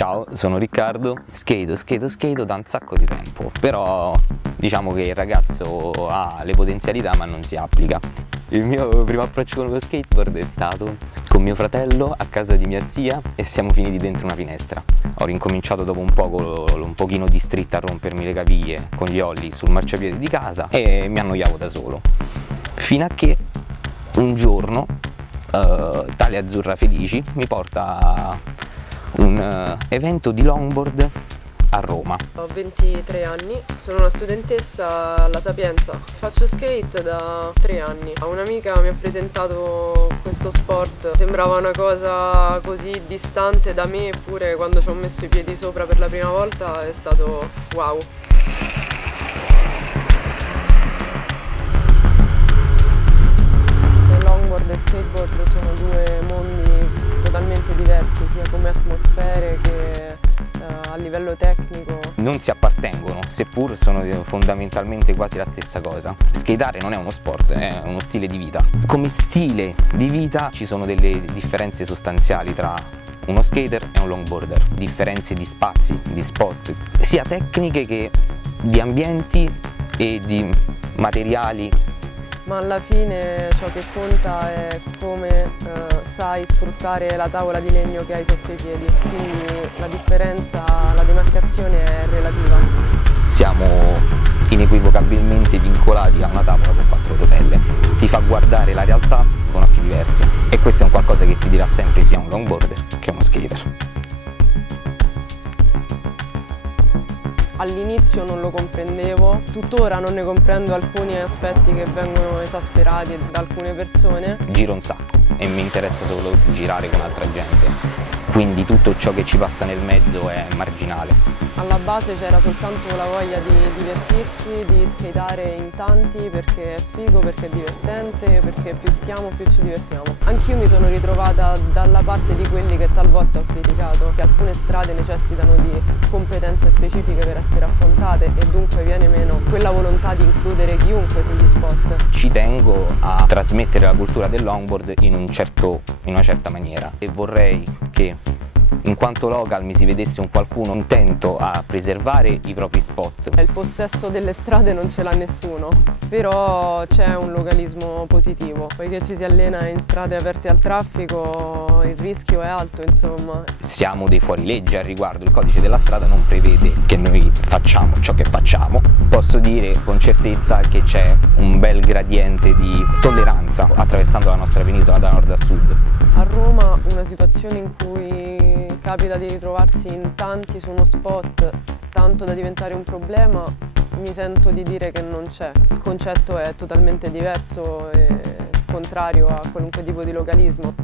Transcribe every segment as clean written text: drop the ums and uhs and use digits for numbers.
Ciao, sono Riccardo, skate da un sacco di tempo, però diciamo che il ragazzo ha le potenzialità ma non si applica. Il mio primo approccio con lo skateboard è stato con mio fratello a casa di mia zia e siamo finiti dentro una finestra. Ho rincominciato dopo un po' con un pochino di street a rompermi le caviglie con gli ollie sul marciapiede di casa e mi annoiavo da solo. Fino a che un giorno tale Azzurra Felici mi porta a un evento di longboard a Roma. Ho 23 anni, sono una studentessa alla Sapienza, faccio skate da 3 anni. Un'amica mi ha presentato questo sport, sembrava una cosa così distante da me, eppure quando ci ho messo i piedi sopra per la prima volta è stato wow. Longboard e skateboard sono due mondi totalmente diversi, sia come atmosfere che a livello tecnico. Non si appartengono, seppur sono fondamentalmente quasi la stessa cosa. Skateare non è uno sport, è uno stile di vita. Come stile di vita ci sono delle differenze sostanziali tra uno skater e un longboarder, differenze di spazi, di spot, sia tecniche che di ambienti e di materiali. Ma alla fine ciò che conta è come sai sfruttare la tavola di legno che hai sotto i piedi, quindi la differenza, la demarcazione è relativa. Siamo inequivocabilmente vincolati a una tavola con 4 rotelle, ti fa guardare la realtà con occhi diversi e questo è un qualcosa che ti dirà sempre sia un longboarder che uno skater. All'inizio non lo comprendevo, tuttora non ne comprendo alcuni aspetti che vengono esasperati da alcune persone. Giro un sacco e mi interessa solo girare con altra gente, quindi tutto ciò che ci passa nel mezzo è marginale. Alla base c'era soltanto la voglia di divertirsi, di skateare in tanti perché è figo, perché è divertente, perché più siamo più ci divertiamo. Anch'io mi sono ritrovata dalla parte di quelli che talvolta ho criticato, che alcune strade necessitano di competenze specifiche per essere affrontate e dunque viene meno quella volontà di includere chiunque sugli spot. Ci tengo a trasmettere la cultura del longboard in una certa maniera e vorrei che in quanto local mi si vedesse un qualcuno intento a preservare i propri spot. Il possesso delle strade non ce l'ha nessuno, però c'è un localismo positivo, poiché ci si allena in strade aperte al traffico il rischio è alto, insomma. Siamo dei fuorilegge al riguardo, il codice della strada non prevede che noi facciamo ciò che facciamo. Posso dire con certezza che c'è un bel gradiente di tolleranza attraversando la nostra penisola da nord a sud. A Roma una situazione in cui capita di ritrovarsi in tanti su uno spot, tanto da diventare un problema, mi sento di dire che non c'è. Il concetto è totalmente diverso e contrario a qualunque tipo di localismo.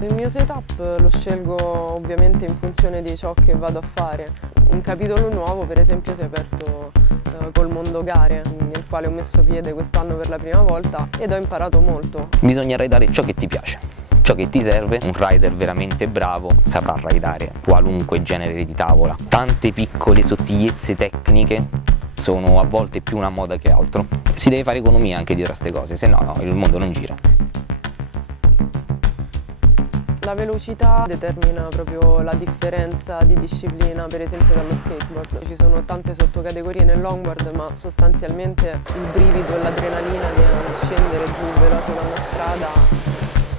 Il mio setup lo scelgo ovviamente in funzione di ciò che vado a fare. Un capitolo nuovo per esempio si è aperto col mondo gare, nel quale ho messo piede quest'anno per la prima volta ed ho imparato molto. Bisogna raidare ciò che ti piace, ciò che ti serve. Un rider veramente bravo saprà raidare qualunque genere di tavola. Tante piccole sottigliezze tecniche sono a volte più una moda che altro. Si deve fare economia anche dietro a queste cose, se no il mondo non gira. La velocità determina proprio la differenza di disciplina, per esempio dallo skateboard. Ci sono tante sottocategorie nel longboard, ma sostanzialmente il brivido e l'adrenalina di scendere giù veloce da una strada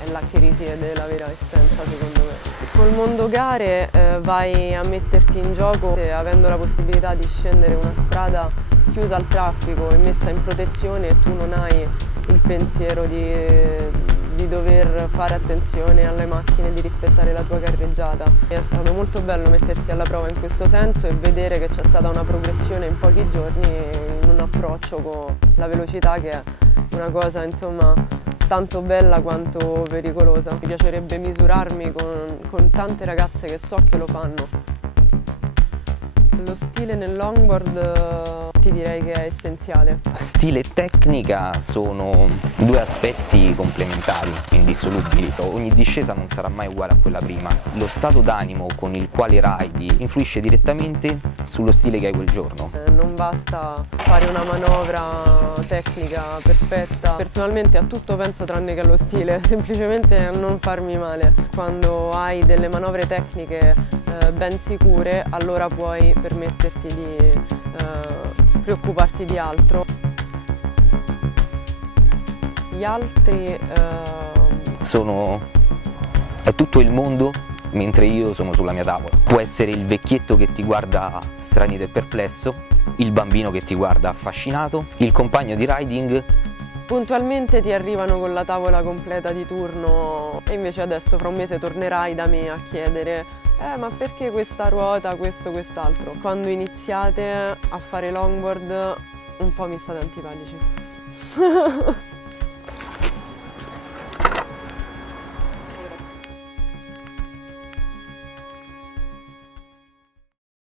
è là che risiede la vera essenza, secondo me. Col mondo gare vai a metterti in gioco avendo la possibilità di scendere una strada chiusa al traffico e messa in protezione e tu non hai il pensiero di dover fare attenzione alle macchine, di rispettare la tua carreggiata. È stato molto bello mettersi alla prova in questo senso e vedere che c'è stata una progressione in pochi giorni in un approccio con la velocità, che è una cosa insomma tanto bella quanto pericolosa. Mi piacerebbe misurarmi con tante ragazze che so che lo fanno. Lo stile nel longboard ti direi che è essenziale. Stile e tecnica sono due aspetti complementari, indissolubili. Ogni discesa non sarà mai uguale a quella prima. Lo stato d'animo con il quale ridi influisce direttamente sullo stile che hai quel giorno. Non basta fare una manovra tecnica perfetta. Personalmente a tutto penso tranne che allo stile, semplicemente a non farmi male. Quando hai delle manovre tecniche ben sicure, allora puoi permetterti di preoccuparti di altro. Gli altri è tutto il mondo mentre io sono sulla mia tavola. Può essere il vecchietto che ti guarda stranito e perplesso, il bambino che ti guarda affascinato, il compagno di riding. Puntualmente ti arrivano con la tavola completa di turno e invece adesso fra un mese tornerai da me a chiedere ma perché questa ruota, questo, quest'altro? Quando iniziate a fare longboard un po' mi state antipatici.